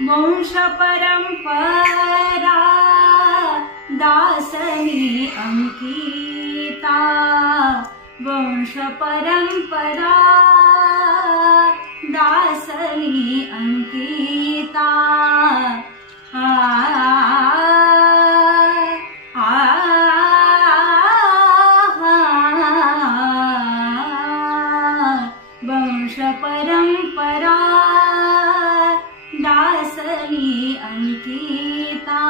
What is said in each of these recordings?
वंश परंपरा दासनी अंकिता, वंश परंपरा दासनी अंकिता। वंश परंपरा दासनी अंकिता।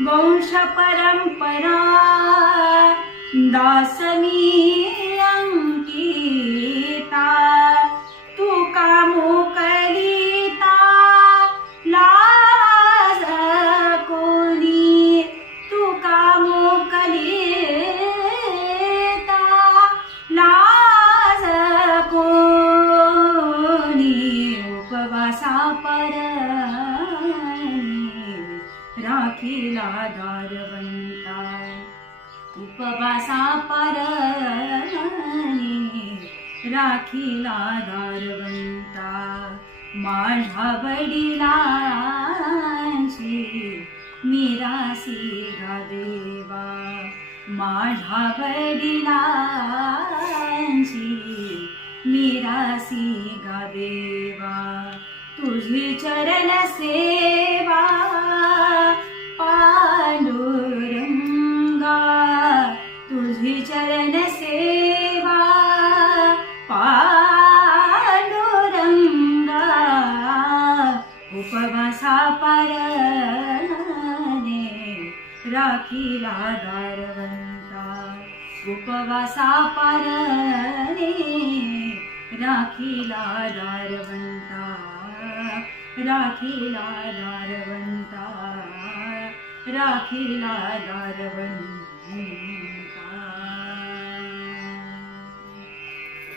वंश परंपरा दासनी अंकिता, तुका मोकलिता लाज कोणी, तुका मोकलिता लाज कोणी। उपवासा राखीला दारवंता, उपवासा राखीला दारवंता। माझ्या वडिलांची निराशी गा देवा, माझ्या वडिलांची निराशी गा देवा। तुझी चरण सेवा पांडुरंगा, तुझी चरण सेवा पांडुरंगा। उपवासा राखीला दारवंता, उपवासा राखीला दारवंता, राखीला दारवंता, राखीला दारवंता।